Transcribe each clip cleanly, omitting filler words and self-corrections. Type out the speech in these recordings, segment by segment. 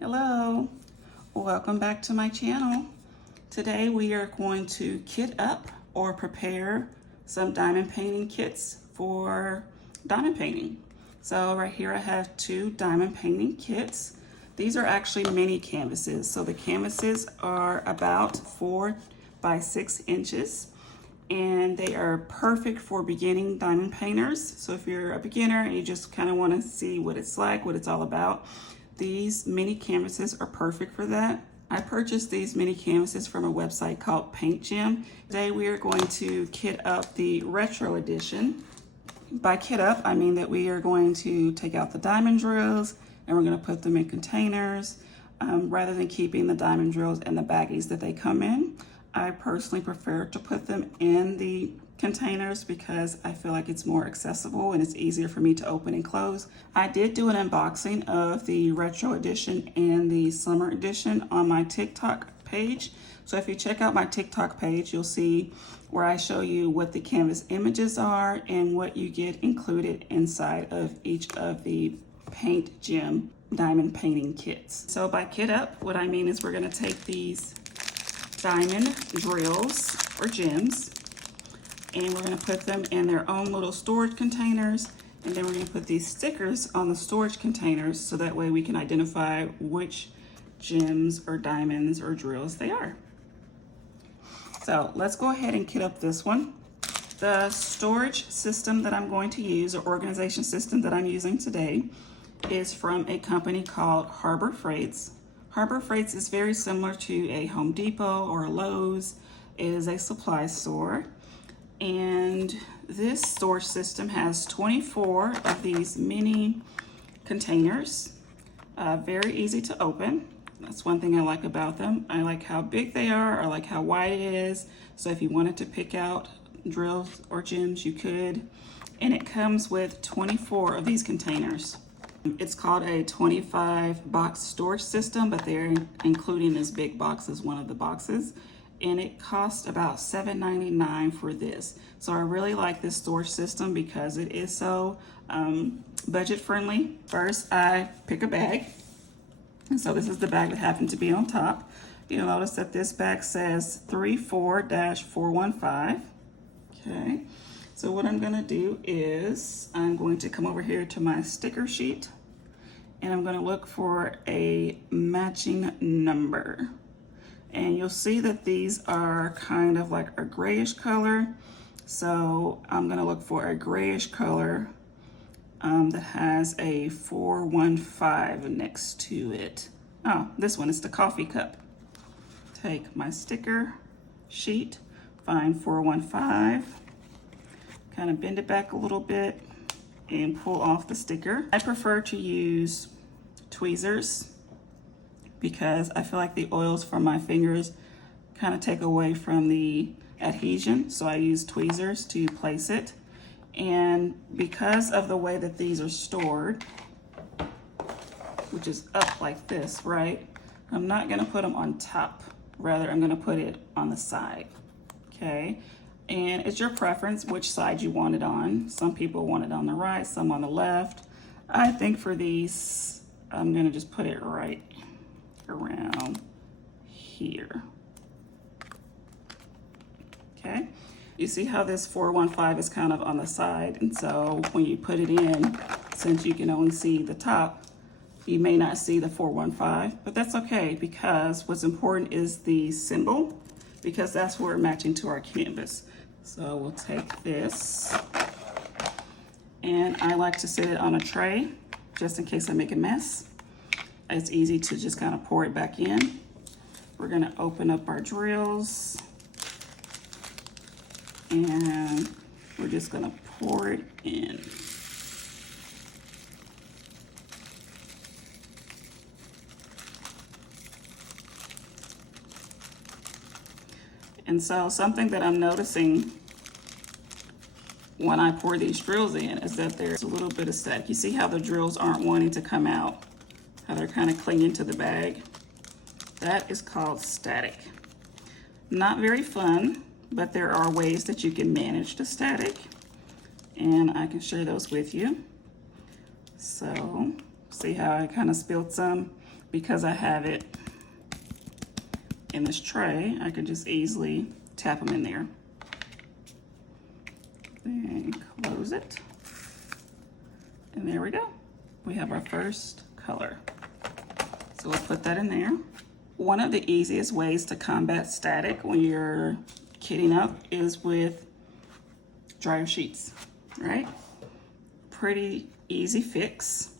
Hello, welcome back to my channel. Today we are going to kit up or prepare some diamond painting kits for diamond painting. So right here I have two diamond painting kits. These are actually mini canvases. So the canvases are about 4 by 6 inches and they are perfect for beginning diamond painters. So if you're a beginner and you just kind of want to see what it's like, what it's all about, these mini canvases are perfect for that. I purchased these mini canvases from a website called Paint Gym. Today we are going to kit up the retro edition. By kit up, I mean that we are going to take out the diamond drills and we're going to put them in containers rather than keeping the diamond drills in the baggies that they come in. I personally prefer to put them in the containers because I feel like it's more accessible and it's easier for me to open and close. I did do an unboxing of the retro edition and the summer edition on my TikTok page. So if you check out my TikTok page, you'll see where I show you what the canvas images are and what you get included inside of each of the Paint Gym diamond painting kits. So by kit up, what I mean is we're going to take these diamond drills or gems and we're going to put them in their own little storage containers, and then we're going to put these stickers on the storage containers so that way we can identify which gems or diamonds or drills they are. So let's go ahead and kit up this one. The storage system that I'm going to use, or organization system that I'm using today, is from a company called Harbor Freights. Harbor Freights is very similar to a Home Depot or a Lowe's. It is a supply store. And this storage system has 24 of these mini containers. Very easy to open. That's one thing I like about them. I like how big they are. I like how wide it is. So if you wanted to pick out drills or gems, you could. And it comes with 24 of these containers. It's called a 25 box storage system, but they're including this big box as one of the boxes. And it costs about $7.99 for this. So I really like this storage system because it is so budget friendly. First, I pick a bag. And so this is the bag that happened to be on top. You'll notice that this bag says 34-415. Okay, so what I'm gonna do is I'm going to come over here to my sticker sheet and I'm gonna look for a matching number. And you'll see that these are kind of like a grayish color. So I'm gonna look for a grayish color that has a 415 next to it. Oh, this one is the coffee cup. Take my sticker sheet, find 415, kind of bend it back a little bit and pull off the sticker. I prefer to use tweezers because I feel like the oils from my fingers kind of take away from the adhesion. So I use tweezers to place it. And because of the way that these are stored, which is up like this, right? I'm not gonna put them on top. Rather, I'm gonna put it on the side, okay? And it's your preference which side you want it on. Some people want it on the right, some on the left. I think for these, I'm gonna just put it right around here. Okay, you see how this 415 is kind of on the side, and so when you put it in, since you can only see the top, you may not see the 415, but that's okay because what's important is the symbol, because that's where we're matching to our canvas. So we'll take this, and I like to sit it on a tray just in case I make a mess. It's easy to just kind of pour it back in. We're gonna open up our drills and we're just gonna pour it in. And so something that I'm noticing when I pour these drills in is that there's a little bit of static. You see how the drills aren't wanting to come out? How they're kind of clinging to the bag? That is called static. Not very fun, but there are ways that you can manage the static. And I can share those with you. So, see how I kind of spilled some because I have it in this tray, I can just easily tap them in there. And close it. And there we go. We have our first color. So we'll put that in there. One of the easiest ways to combat static when you're kitting up is with dryer sheets, right? Pretty easy fix.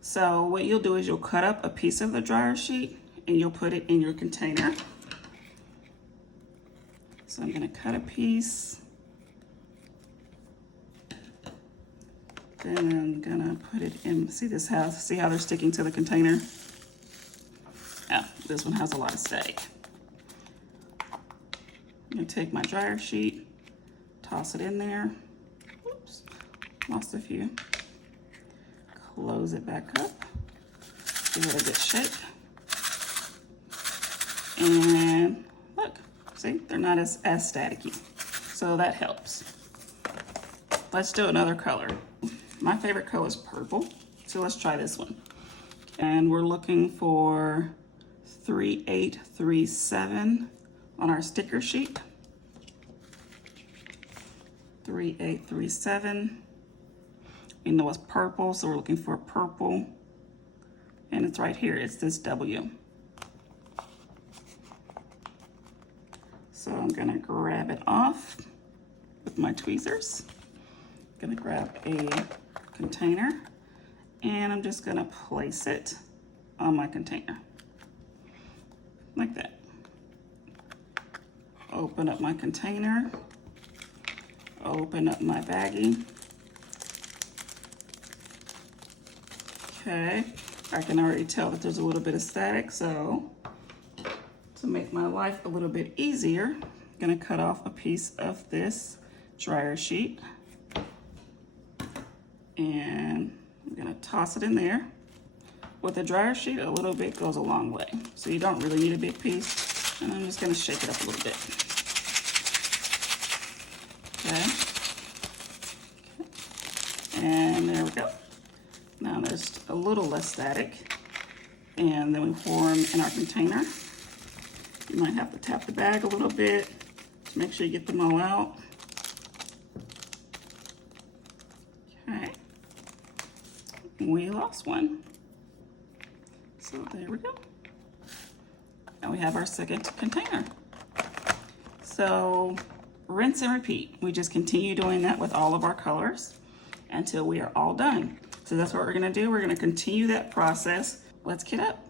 So what you'll do is you'll cut up a piece of the dryer sheet and you'll put it in your container. So I'm gonna cut a piece. Then I'm gonna put it in, see how they're sticking to the container? Oh, this one has a lot of static. I'm gonna take my dryer sheet, toss it in there. Oops, lost a few. Close it back up, give it a good shake. And look, see, they're not as staticky. So that helps. Let's do another color. My favorite color is purple, so let's try this one. And we're looking for 3837 on our sticker sheet. 3837. We know it's purple, so we're looking for purple. And it's right here, it's this W. So I'm gonna grab it off with my tweezers. Gonna grab a container and I'm just gonna place it on my container. Like that. Open up my container. Open up my baggie. Okay, I can already tell that there's a little bit of static, so to make my life a little bit easier, I'm gonna cut off a piece of this dryer sheet and I'm gonna toss it in there. With a dryer sheet, a little bit goes a long way, so you don't really need a big piece. And I'm just gonna shake it up a little bit. Okay. And there we go. Now there's a little less static. And then we pour them in our container. You might have to tap the bag a little bit to make sure you get them all out. Okay. We lost one. So there we go. Now we have our second container. So rinse and repeat. We just continue doing that with all of our colors until we are all done. So that's what we're gonna do. We're gonna continue that process. Let's kit up.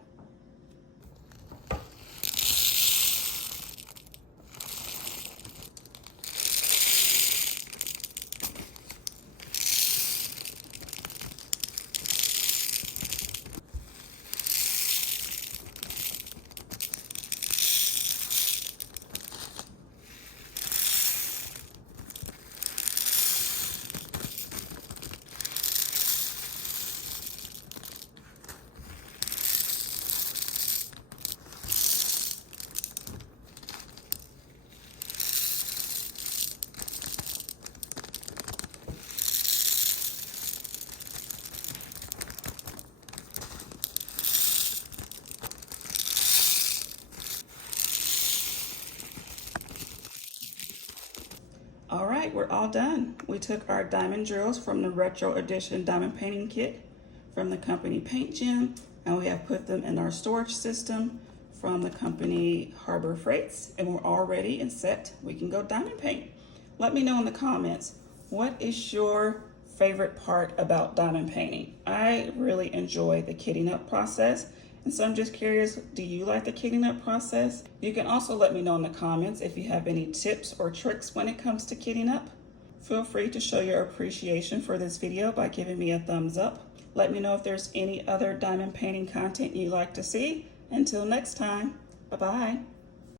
All right, we're all done. We took our diamond drills from the Retro Edition diamond painting kit from the company Paint Gym, and we have put them in our storage system from the company Harbor Freights, and we're all ready and set. We can go diamond paint. Let me know in the comments, what is your favorite part about diamond painting? I really enjoy the kitting up process. And so I'm just curious, do you like the kitting up process? You can also let me know in the comments if you have any tips or tricks when it comes to kitting up. Feel free to show your appreciation for this video by giving me a thumbs up. Let me know if there's any other diamond painting content you'd like to see. Until next time, bye-bye.